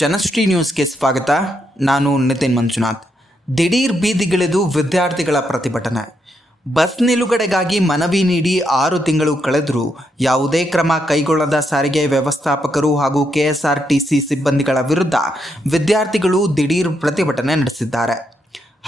ಜನಶ್ರೀ ನ್ಯೂಸ್ಗೆ ಸ್ವಾಗತ. ನಾನು ನಿತಿನ್ ಮಂಜುನಾಥ್. ದಿಢೀರ್ ಬೀದಿಗಿಳಿದು ವಿದ್ಯಾರ್ಥಿಗಳ ಪ್ರತಿಭಟನೆ. ಬಸ್ ನಿಲುಗಡೆಗಾಗಿ ಮನವಿ ನೀಡಿ 6 ತಿಂಗಳು ಕಳೆದರೂ ಯಾವುದೇ ಕ್ರಮ ಕೈಗೊಳ್ಳದ ಸಾರಿಗೆ ವ್ಯವಸ್ಥಾಪಕರು ಹಾಗೂ ಕೆಎಸ್ಆರ್ಟಿಸಿ ಸಿಬ್ಬಂದಿಗಳ ವಿರುದ್ಧ ವಿದ್ಯಾರ್ಥಿಗಳು ದಿಢೀರ್ ಪ್ರತಿಭಟನೆ ನಡೆಸಿದ್ದಾರೆ.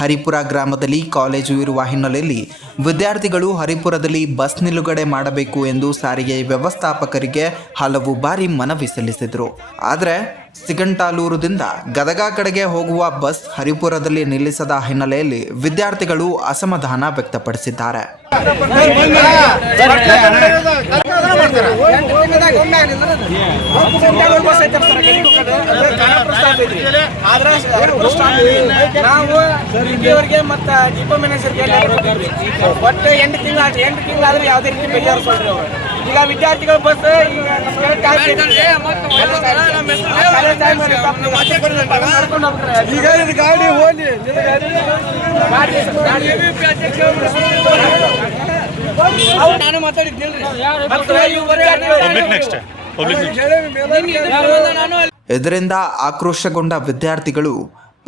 ಹರಿಪುರ ಗ್ರಾಮದಲ್ಲಿ ಕಾಲೇಜು ಇರುವ ಹಿನ್ನೆಲೆಯಲ್ಲಿ ವಿದ್ಯಾರ್ಥಿಗಳು ಹರಿಪುರದಲ್ಲಿ ಬಸ್ ನಿಲುಗಡೆ ಮಾಡಬೇಕು ಎಂದು ಸಾರಿಗೆ ವ್ಯವಸ್ಥಾಪಕರಿಗೆ ಹಲವು ಬಾರಿ ಮನವಿ ಸಲ್ಲಿಸಿದರು. ಆದರೆ ಸಿಗಂಟಾಲೂರುದಿಂದ ಗದಗ ಕಡೆಗೆ ಹೋಗುವ ಬಸ್ ಹರಿಪುರದಲ್ಲಿ ನಿಲ್ಲಿಸದ ಹಿನ್ನೆಲೆಯಲ್ಲಿ ವಿದ್ಯಾರ್ಥಿಗಳು ಅಸಮಾಧಾನ ವ್ಯಕ್ತಪಡಿಸಿದ್ದಾರೆ. ಈಗ ವಿದ್ಯಾರ್ಥಿಗಳು ಬಸ್ ಈಗ ಗಾಡಿ ಹೋಗಿ ನಾನು ಮಾತಾಡಿದ್ದಿಲ್ರಿ. ಇದರಿಂದ ಆಕ್ರೋಶಗೊಂಡ ವಿದ್ಯಾರ್ಥಿಗಳು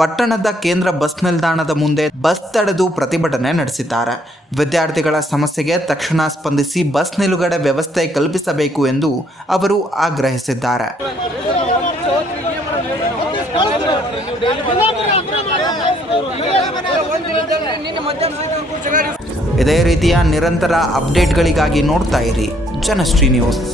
ಪಟ್ಟಣದ ಕೇಂದ್ರ ಬಸ್ ನಿಲ್ದಾಣದ ಮುಂದೆ ಬಸ್ ತಡೆದು ಪ್ರತಿಭಟನೆ ನಡೆಸಿದ್ದಾರೆ. ವಿದ್ಯಾರ್ಥಿಗಳ ಸಮಸ್ಯೆಗೆ ತಕ್ಷಣ ಸ್ಪಂದಿಸಿ ಬಸ್ ನಿಲುಗಡೆ ವ್ಯವಸ್ಥೆ ಕಲ್ಪಿಸಬೇಕು ಎಂದು ಅವರು ಆಗ್ರಹಿಸಿದ್ದಾರೆ. ಇದೇ ರೀತಿಯ ನಿರಂತರ ಅಪ್ಡೇಟ್ಗಳಿಗಾಗಿ ನೋಡ್ತಾ ಇರಿ ಜನಶ್ರೀ ನ್ಯೂಸ್.